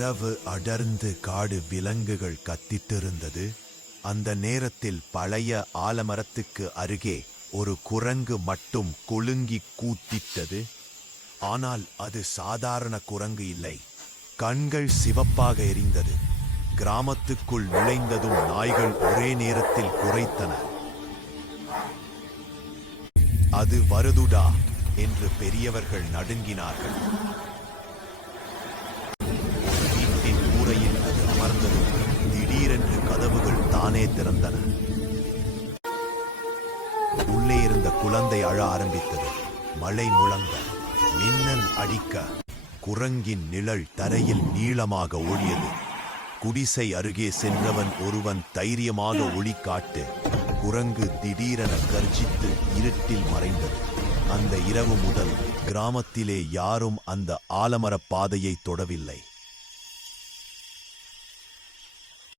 இரவு அடர்ந்து காடு விலங்குகள் கத்திட்டிருந்தது. அந்த நேரத்தில் பழைய ஆலமரத்துக்கு அருகே ஒரு குரங்கு மட்டும் குலுங்கி கூத்திட்டது. ஆனால் அது சாதாரண குரங்கு இல்லை. கண்கள் சிவப்பாக எரிந்தது. கிராமத்துக்குள் நுழைந்ததும் நாய்கள் ஒரே நேரத்தில் குரைத்தன. அது வருதுடா என்று பெரியவர்கள் நடுங்கினார்கள். வீட்டின் கூரையில் அது அமர்ந்தது. திடீரென்று கதவுகள் தானே திறந்தன. உள்ளே இருந்த குழந்தை அழ ஆரம்பித்தது. மழை முழங்க, மின்னல் அடிக்க, குரங்கின் நிழல் தரையில் நீளமாக ஒளியது. குடிசை அருகே சென்றவன் ஒருவன் தைரியமாக ஒளி காட்டு. குரங்கு திடீரென கர்ஜித்து இருட்டில் மறைந்தது. அந்த இரவு முதல் கிராமத்திலே யாரும் அந்த ஆலமரப் பாதையை தொடவில்லை.